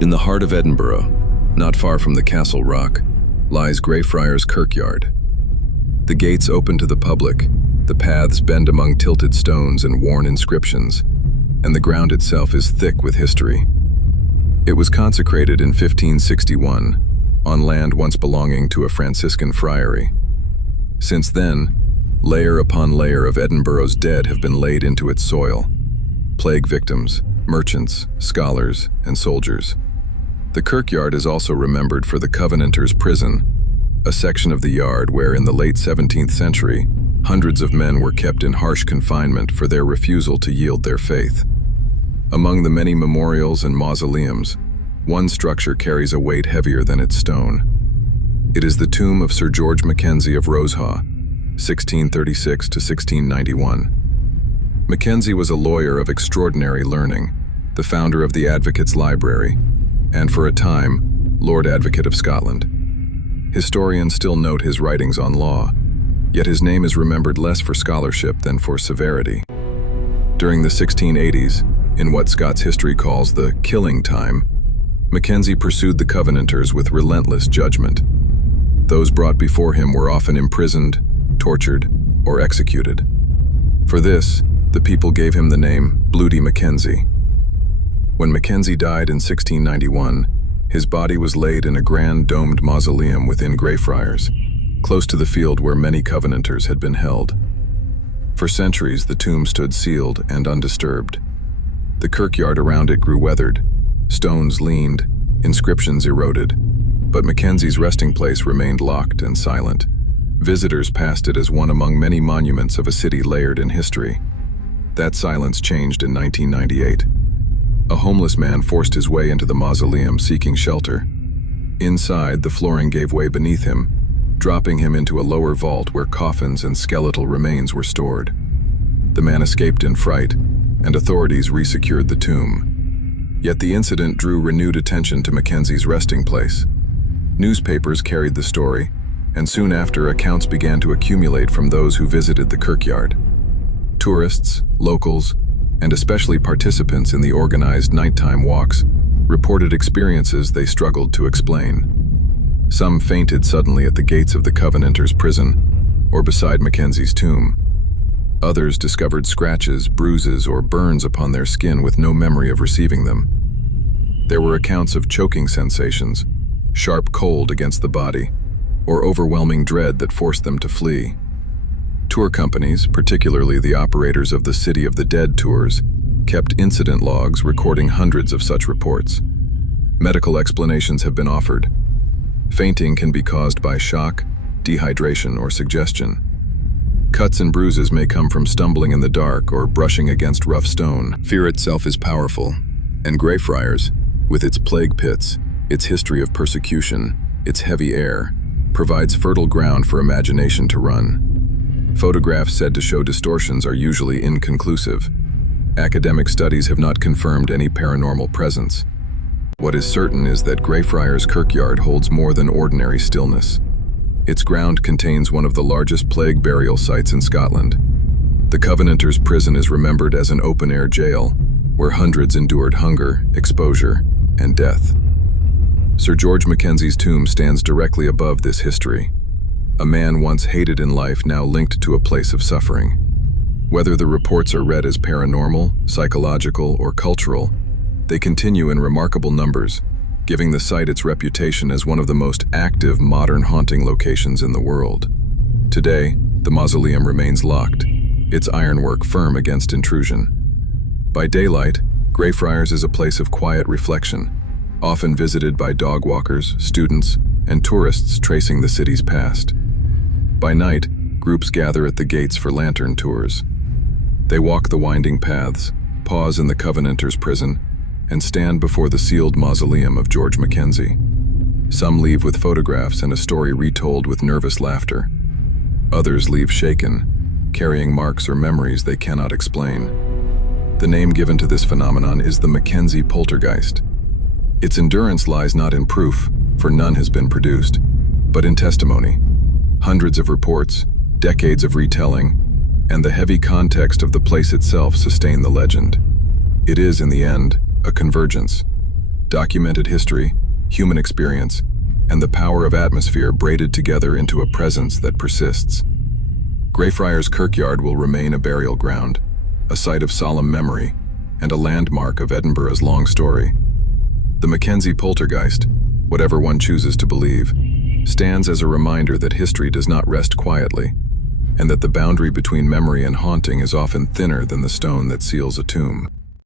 In the heart of Edinburgh, not far from the Castle Rock, lies Greyfriars Kirkyard. The gates open to the public, the paths bend among tilted stones and worn inscriptions, and the ground itself is thick with history. It was consecrated in 1561, on land once belonging to a Franciscan friary. Since then, layer upon layer of Edinburgh's dead have been laid into its soil. Plague victims, merchants, scholars, and soldiers. The kirkyard is also remembered for the Covenanters' prison, a section of the yard where in the late 17th century, hundreds of men were kept in harsh confinement for their refusal to yield their faith. Among the many memorials and mausoleums, one structure carries a weight heavier than its stone. It is the tomb of Sir George Mackenzie of Rosehaugh, 1636 to 1691. Mackenzie was a lawyer of extraordinary learning, the founder of the Advocates' Library, and for a time, Lord Advocate of Scotland. Historians still note his writings on law, yet his name is remembered less for scholarship than for severity. During the 1680s, in what Scots history calls the killing time, Mackenzie pursued the Covenanters with relentless judgment. Those brought before him were often imprisoned, tortured, or executed. For this, the people gave him the name Bloody Mackenzie. When Mackenzie died in 1691, his body was laid in a grand domed mausoleum within Greyfriars, close to the field where many Covenanters had been held. For centuries, the tomb stood sealed and undisturbed. The kirkyard around it grew weathered, stones leaned, inscriptions eroded, but Mackenzie's resting place remained locked and silent. Visitors passed it as one among many monuments of a city layered in history. That silence changed in 1998. A homeless man forced his way into the mausoleum seeking shelter. Inside, the flooring gave way beneath him, dropping him into a lower vault where coffins and skeletal remains were stored. The man escaped in fright, and authorities resecured the tomb. Yet the incident drew renewed attention to Mackenzie's resting place. Newspapers carried the story, and soon after accounts began to accumulate from those who visited the kirkyard. Tourists, locals, and especially participants in the organized nighttime walks reported experiences they struggled to explain. Some fainted suddenly at the gates of the Covenanters' prison or beside Mackenzie's tomb. Others discovered scratches, bruises, or burns upon their skin with no memory of receiving them. There were accounts of choking sensations, sharp cold against the body, or overwhelming dread that forced them to flee. Tour companies, particularly the operators of the City of the Dead tours, kept incident logs recording hundreds of such reports. Medical explanations have been offered. Fainting can be caused by shock, dehydration, or suggestion. Cuts and bruises may come from stumbling in the dark or brushing against rough stone. Fear itself is powerful, and Greyfriars, with its plague pits, its history of persecution, its heavy air, provides fertile ground for imagination to run. Photographs said to show distortions are usually inconclusive. Academic studies have not confirmed any paranormal presence. What is certain is that Greyfriars Kirkyard holds more than ordinary stillness. Its ground contains one of the largest plague burial sites in Scotland. The Covenanters' prison is remembered as an open-air jail, where hundreds endured hunger, exposure, and death. Sir George Mackenzie's tomb stands directly above this history. A man once hated in life now linked to a place of suffering. Whether the reports are read as paranormal, psychological, or cultural, they continue in remarkable numbers, giving the site its reputation as one of the most active modern haunting locations in the world. Today, the mausoleum remains locked, its ironwork firm against intrusion. By daylight, Greyfriars is a place of quiet reflection, often visited by dog walkers, students, and tourists tracing the city's past. By night, groups gather at the gates for lantern tours. They walk the winding paths, pause in the Covenanters' prison, and stand before the sealed mausoleum of George Mackenzie. Some leave with photographs and a story retold with nervous laughter. Others leave shaken, carrying marks or memories they cannot explain. The name given to this phenomenon is the Mackenzie Poltergeist. Its endurance lies not in proof, for none has been produced, but in testimony. Hundreds of reports, decades of retelling, and the heavy context of the place itself sustain the legend. It is, in the end, a convergence. Documented history, human experience, and the power of atmosphere braided together into a presence that persists. Greyfriars Kirkyard will remain a burial ground, a site of solemn memory, and a landmark of Edinburgh's long story. The Mackenzie Poltergeist, whatever one chooses to believe, stands as a reminder that history does not rest quietly, and that the boundary between memory and haunting is often thinner than the stone that seals a tomb.